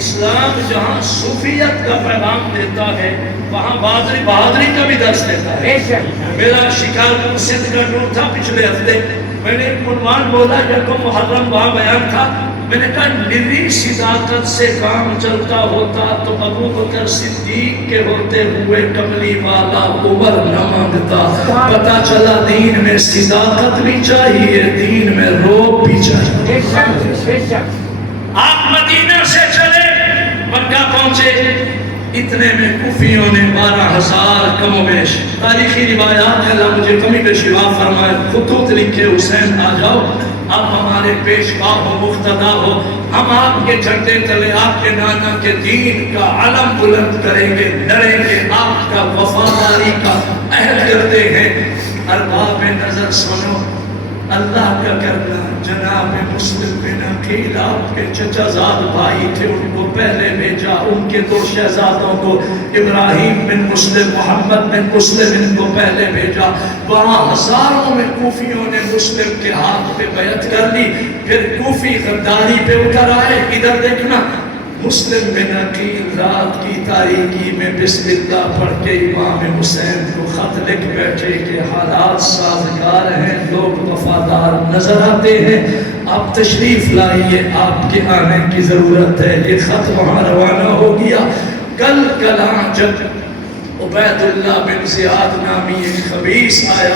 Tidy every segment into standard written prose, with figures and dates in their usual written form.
اسلام جہاں صوفیت کا پیغام دیتا ہے وہاں بہادری کا بھی درس دیتا ہے. میرا شکارپور سندھ کا ٹور تھا پچھلے ہفتے. میں نے ایک عنوان بولا یکم محرم وہاں بیان تھا. میں نے کہا نری صداقت سے کام چلتا ہوتا تو ابو بکر صدیق کے ہوتے ہوئے کملی والا عمر نہ مانگتا. پتا چلا دین میں صداقت بھی چاہیے, دین میں روب بھی چاہیے. آپ مدینہ سے چلے مکہ پہنچے, اتنے میں کوفیوں نے 12,000 کم و بیش, تاریخی روایات ہے, اللہ مجھے کمی کا شفا فرمائے, خطوط لکھے حسین آ جاؤ, آپ ہمارے پیشوا ہو, مقتدا ہو, ہم آپ کے جھنڈے تلے آپ کے نانا کے دین کا علم بلند کریں گے, لڑیں گے, آپ کا وفاداری کا عہد کرتے ہیں. ارباب نظر سنو, اللہ کا کرنا. جناب مسلم بن عقیل آپ کے چچا زاد بھائی تھے, ان کو پہلے بھیجا, ان کے 2 شہزادوں کو ابراہیم بن مسلم, محمد بن مسلم, ان کو پہلے بھیجا. وہاں ہزاروں میں کوفیوں نے مسلم کے ہاتھ پہ بیعت کر لی. پھر کوفی غداری پہ اتر آئے. ادھر دیکھنا, مسلم بن عقیل رات کی تاریکی میں بسم اللہ پڑھ کے امام حسین کو خط لکھ بیٹھے کہ حالات سازگار ہیں, لوگ وفادار نظر آتے ہیں, آپ تشریف لائیے, آپ کے آنے کی ضرورت ہے. یہ خط وہاں روانہ ہو گیا. کل کلاں جب عبید اللہ بن زیاد نامی ایک خبیث آیا,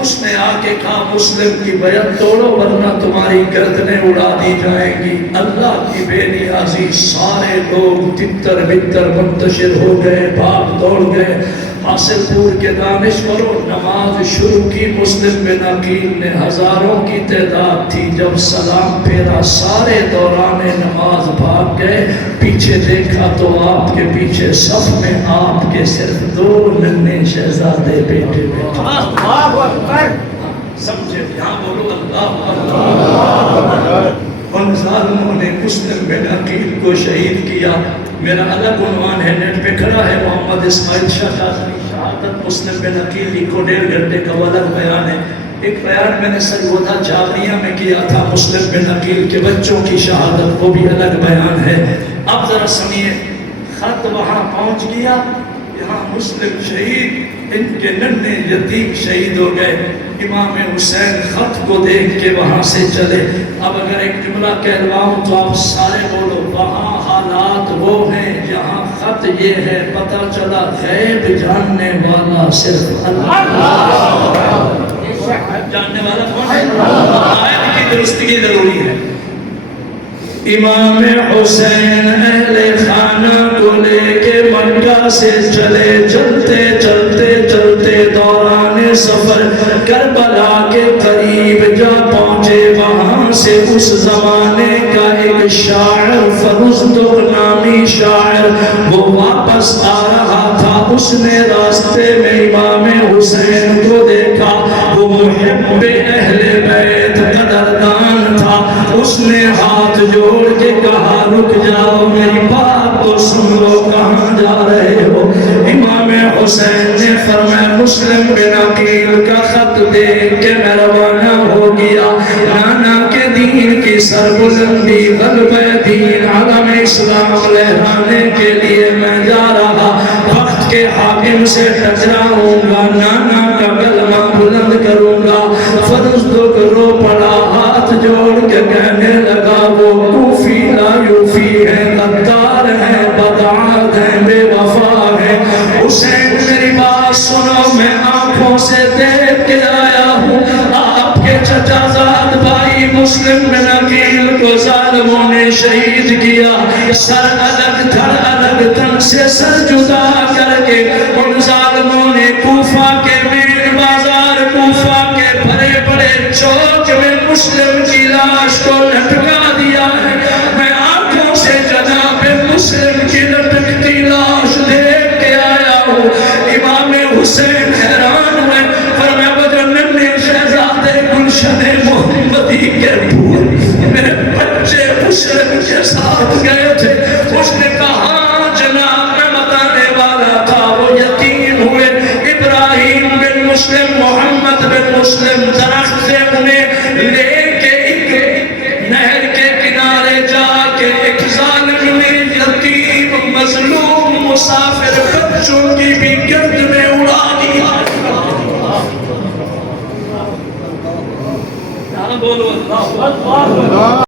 اس نے آ کے کہا مسلم کی بیعت توڑو ورنہ تمہاری گردنیں اڑا دی جائیں گی. اللہ کی بے نیازی, سارے لوگ تتر بتر منتشر ہو گئے, بھاگ دوڑ گئے. حاصل پور کے دانشوروں نماز شروع کی. مسلم بن عقیل نے, ہزاروں کی تعداد تھی, جب سلام پھیرا سارے دوران نماز بھاگ گئے. پیچھے دیکھا تو آپ کے پیچھے صف میں آپ کے صرف 2 ننھے شہزادے بیٹھے بیٹھے. سمجھے, یہاں بولو اللہ. ان ظالموں نے مسلم بن عقیل کو شہید کیا. میرا الگ عنوان ہے, نیٹ پہ کھڑا ہے, محمد اسماعیل شاہ قاسمی شہادت مسلم بن عقیل کو 1.5 گھنٹے کا وہ الگ بیان ہے. ایک بیان میں نے سرگودا جامعہ میں کیا تھا مسلم بن عقیل کے بچوں کی شہادت, وہ بھی الگ بیان ہے. اب ذرا سنیے, خط وہاں پہنچ گیا, یہاں مسلم شہید, ان کے ننھے یتیم شہید ہو گئے. امام حسین خط کو دیکھ کے وہاں سے چلے. اب اگر ایک جملہ کہلواؤں تو آپ سارے بولو, وہاں حالات وہ ہیں جہاں خط یہ ہے, پتہ چلا غیب جاننے والا صرف اللہ. جاننے والا کون ہے؟ آیت کی درستگی ضروری ہے. امام حسین اہل خانہ کو لے کے مکہ سے چلے, چلتے چلتے چلتے دوران سفر کربلا کے قریب جا پہنچے. وہاں سے اس زمانے کا ایک شاعر فرزدق نامی شاعر وہ واپس آ رہا تھا. اس نے راستے میں امام حسین کو دیکھا, وہ محب اہل بیت قدردان تھا. اس نے ہاتھ جوڑ کے کہا رک جاؤ, میری بات تو سن لو, کہاں جا رہے ہو؟ امام حسین نے فرمایا مسلم بن عقیل کا خط دیکھ کے میں روانہ ہو گیا. نانا کے دین کی سربلندی, غلبہ دین, علم اسلام لہرانے کے لیے میں جا رہا. وقت کے حاکم سے ٹکراؤں گا, نانا کا کلمہ بلند کروں گا. فرزدق رو پڑا, ہاتھ جوڑ کے کہنے لگا وہ کوفی لا یوفی ہے, غدار ہے, بدعات ہے, بے وفا ہے. حسین میری بات سنو, میں آنکھوں سے دیکھ کے آیا ہوں, آپ کے چچا زاد بھائی مسلم بن عقیل کو ظالموں نے شہید کیا. سر الگ دھڑ الگ, تن سے سر جدا کر کے ان ظالموں نے کوفہ کے مین بازار, کوفہ کے بڑے بڑے چوک میں مسلم کی لاش کو لٹکا دیا ہے. میں آنکھوں سے جناب مسلم کی لٹکتی لاش دیکھ کے آیا ہوں. امام حسین حیران ہوئے, فرمایا وہ جو ننھے شہزادے گلشن محمدی کے پھول میرے بچے مسلم کے ساتھ گئے تھے. اس نے کہا جناب میں بتانے والا تھا, وہ یتیم ہوئے. ابراہیم بن مسلم, محمد بن مسلم درخت سے انہیں لے کے ایک نہر کے کنارے جا کے ایک ظالم نے مسافر بچوں کی بھی گرد میں اڑا دیا. بولو اللہ اکبر.